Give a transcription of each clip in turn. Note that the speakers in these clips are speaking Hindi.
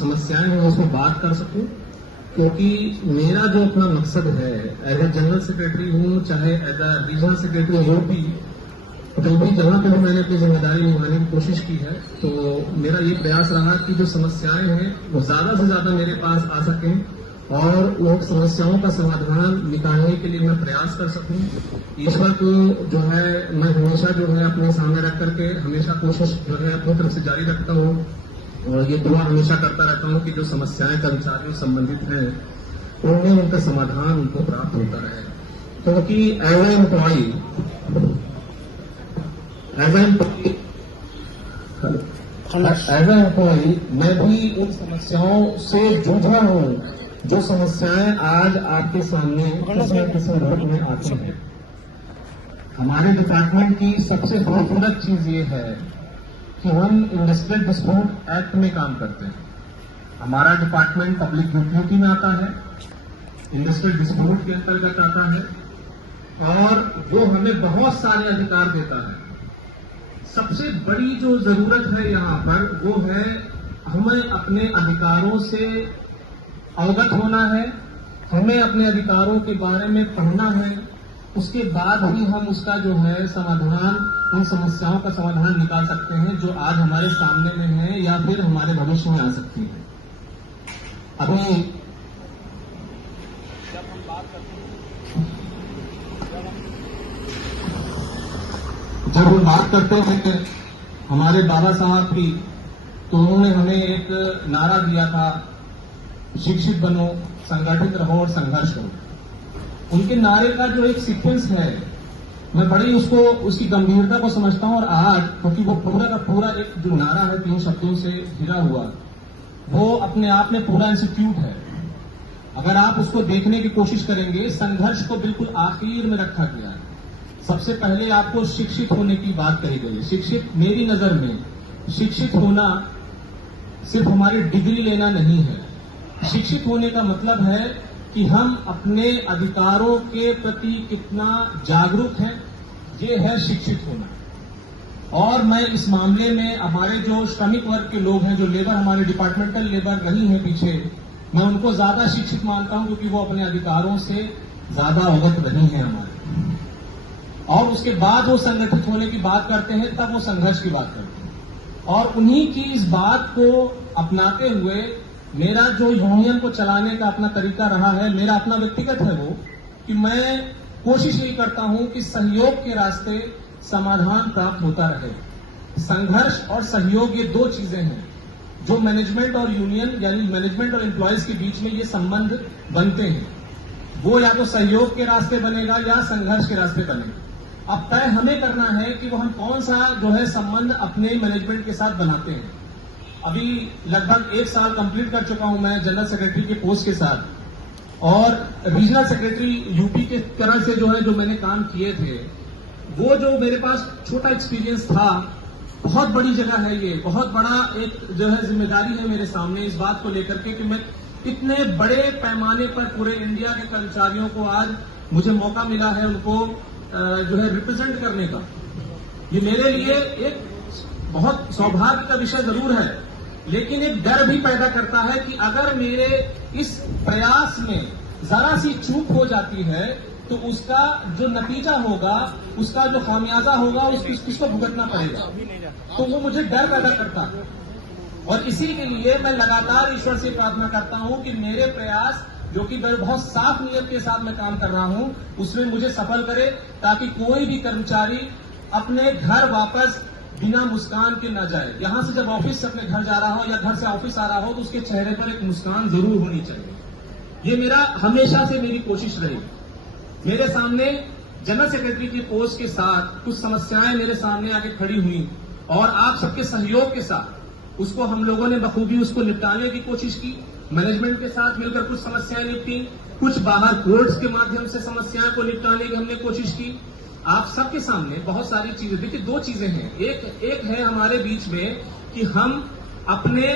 समस्याएं हैं उसको बात कर सकूं, क्योंकि मेरा जो अपना मकसद है, एज ए जनरल सेक्रेटरी हूं चाहे as a regional secretary UP, कहीं भी जहां पर भी मैंने अपनी जिम्मेदारी निभाने की कोशिश की है, तो मेरा ये प्रयास रहा कि जो समस्याएं हैं वो ज्यादा से ज्यादा मेरे पास आ सकें और लोग समस्याओं का समाधान निकालने के लिए मैं प्रयास कर सकूं। ईश्वर को जो है मैं हमेशा जो है अपने सामने रख करके हमेशा कोशिश जो है अपनी तरफ से जारी रखता हूं और ये दुआ हमेशा करता रहता हूं कि जो समस्याएं कर्मचारियों संबंधित हैं उनमें उनका समाधान उनको प्राप्त होता रहे, क्योंकि एज ए एम्प्लॉई मैं भी उन समस्याओं से जूझा हूं जो समस्याएं आज आपके सामने किसी न किसी रूप में आती हैं। हमारे डिपार्टमेंट की सबसे खूबसूरत चीज ये है कि हम इंडस्ट्रियल डिस्प्यूट एक्ट में काम करते हैं। हमारा डिपार्टमेंट पब्लिक ड्यूटी में आता है, इंडस्ट्रियल डिस्प्यूट के अंतर्गत आता है और जो हमें बहुत सारे अधिकार देता है। सबसे बड़ी जो जरूरत है यहाँ पर वो है हमें अपने अधिकारों से अवगत होना है, हमें अपने अधिकारों के बारे में पढ़ना है, उसके बाद ही हम उसका जो है समाधान, उन समस्याओं का समाधान निकाल सकते हैं जो आज हमारे सामने में है या फिर हमारे भविष्य में आ सकती है। अभी जब हम बात करते हैं हमारे बाबा साहब की, तो उन्होंने हमें एक नारा दिया था, शिक्षित बनो, संगठित रहो और संघर्ष करो। उनके नारे का जो एक सीक्वेंस है, मैं बड़ी उसकी गंभीरता को समझता हूं और आज क्योंकि वो पूरा का पूरा एक जो नारा है 3 शब्दों से घिरा हुआ, वो अपने आप में पूरा इंस्टीट्यूट है। अगर आप उसको देखने की कोशिश करेंगे, संघर्ष को बिल्कुल आखिर में रखा गया है। सबसे पहले आपको शिक्षित होने की बात कही गई है। शिक्षित, मेरी नजर में शिक्षित होना सिर्फ हमारी डिग्री लेना नहीं है। शिक्षित होने का मतलब है कि हम अपने अधिकारों के प्रति कितना जागरूक हैं, ये है शिक्षित होना। और मैं इस मामले में हमारे जो श्रमिक वर्ग के लोग हैं, जो लेबर, हमारे डिपार्टमेंटल लेबर रही है पीछे, मैं उनको ज्यादा शिक्षित मानता हूं क्योंकि वो अपने अधिकारों से ज्यादा अवगत रही हैं हमारे। और उसके बाद वो संगठित होने की बात करते हैं, तब वो संघर्ष की बात करते हैं। और उन्हीं की इस बात को अपनाते हुए मेरा जो यूनियन को चलाने का अपना तरीका रहा है, मेरा अपना व्यक्तिगत है वो, कि मैं कोशिश यही करता हूं कि सहयोग के रास्ते समाधान प्राप्त होता रहे। संघर्ष और सहयोग ये 2 चीजें हैं जो मैनेजमेंट और यूनियन, यानी मैनेजमेंट और एम्प्लॉयज के बीच में ये संबंध बनते हैं। वो या तो सहयोग के रास्ते बनेगा या संघर्ष के रास्ते बनेगा। अब तय हमें करना है कि वो हम कौन सा जो है संबंध अपने मैनेजमेंट के साथ बनाते हैं। अभी लगभग 1 साल कंप्लीट कर चुका हूं मैं जनरल सेक्रेटरी के पोस्ट के साथ, और रीजनल सेक्रेटरी यूपी के तरह से जो है जो मैंने काम किए थे, वो जो मेरे पास छोटा एक्सपीरियंस था, बहुत बड़ी जगह है ये, बहुत बड़ा एक जो है जिम्मेदारी है मेरे सामने इस बात को लेकर के कि मैं इतने बड़े पैमाने पर पूरे इंडिया के कर्मचारियों को आज मुझे मौका मिला है उनको जो है रिप्रेजेंट करने का। ये मेरे लिए एक बहुत सौभाग्य का विषय जरूर है, लेकिन एक डर भी पैदा करता है कि अगर मेरे इस प्रयास में जरा सी चूक हो जाती है तो उसका जो नतीजा होगा, उसका जो खामियाजा होगा, उसको भुगतना पड़ेगा। तो वो मुझे डर पैदा करता है और इसी के लिए मैं लगातार ईश्वर से प्रार्थना करता हूं कि मेरे प्रयास, जो कि बहुत साफ नियत के साथ मैं काम कर रहा हूं, उसमें मुझे सफल करे, ताकि कोई भी कर्मचारी अपने घर वापस बिना मुस्कान के न जाए। यहां से जब ऑफिस से अपने घर जा रहा हो या घर से ऑफिस आ रहा हो तो उसके चेहरे पर एक मुस्कान जरूर होनी चाहिए। ये मेरा हमेशा से मेरी कोशिश रही। मेरे सामने जनरल सेक्रेटरी की पोस्ट के साथ कुछ समस्याएं मेरे सामने आके खड़ी हुई और आप सबके सहयोग के साथ उसको हम लोगों ने बखूबी उसको निपटाने की कोशिश की। मैनेजमेंट के साथ मिलकर कुछ समस्याएं निपटी, कुछ बाहर कोर्ट्स के माध्यम से समस्याओं को निपटाने की हमने कोशिश की। आप सबके सामने बहुत सारी चीजें, देखिए 2 चीजें हैं। एक है हमारे बीच में कि हम अपने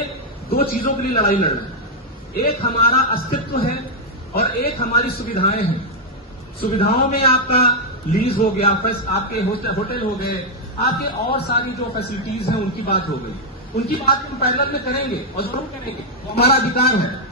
2 चीजों के लिए लड़ाई लड़ रहे हैं। एक हमारा अस्तित्व है और एक हमारी सुविधाएं हैं। सुविधाओं में आपका लीज हो गया, आपके होटल हो गए, आपके और सारी जो फैसिलिटीज हैं उनकी बात हो गई। उनकी बात हम पैरेलल में करेंगे और जरूर करेंगे, वो हमारा अधिकार है।